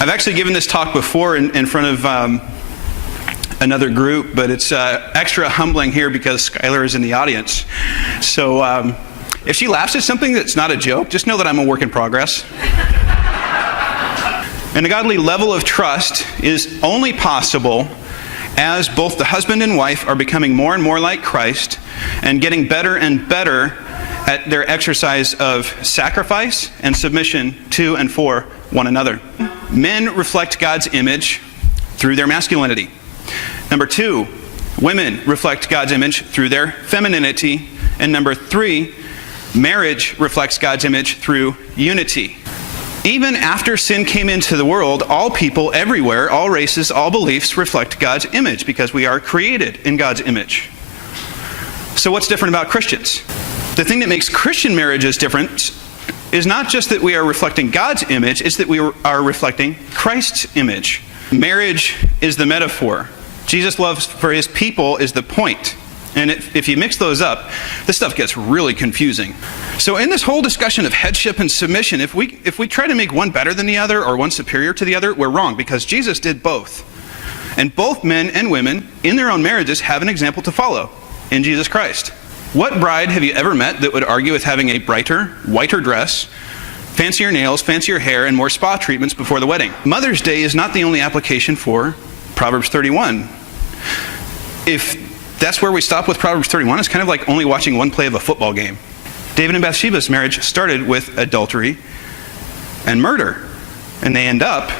I've actually given this talk before in front of another group, but it's extra humbling here because Skylar is in the audience. So if she laughs at something that's not a joke, just know that I'm a work in progress. And a godly level of trust is only possible as both the husband and wife are becoming more and more like Christ and getting better and better at their exercise of sacrifice and submission to and for one another. Men reflect God's image through their masculinity. Number 2, women reflect God's image through their femininity. And number 3, marriage reflects God's image through unity. Even after sin came into the world, all people everywhere, all races, all beliefs reflect God's image because we are created in God's image. So what's different about Christians? The thing that makes Christian marriages different is not just that we are reflecting God's image, it's that we are reflecting Christ's image. Marriage is the metaphor. Jesus' love for his people is the point. And if you mix those up, this stuff gets really confusing. So in this whole discussion of headship and submission, if we try to make one better than the other or one superior to the other, we're wrong because Jesus did both. And both men and women in their own marriages have an example to follow in Jesus Christ. What bride have you ever met that would argue with having a brighter, whiter dress, fancier nails, fancier hair, and more spa treatments before the wedding? Mother's Day is not the only application for Proverbs 31. If that's where we stop with Proverbs 31, it's kind of like only watching one play of a football game. David and Bathsheba's marriage started with adultery and murder. And they end up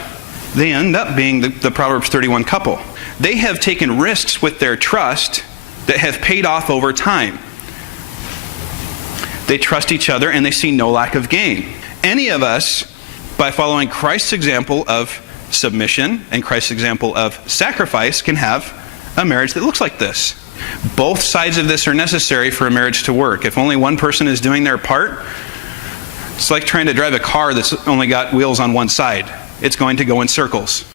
being the Proverbs 31 couple. They have taken risks with their trust that have paid off over time. They trust each other and they see no lack of gain. Any of us, by following Christ's example of submission and Christ's example of sacrifice, can have a marriage that looks like this. Both sides of this are necessary for a marriage to work. If only one person is doing their part, it's like trying to drive a car that's only got wheels on one side. It's going to go in circles.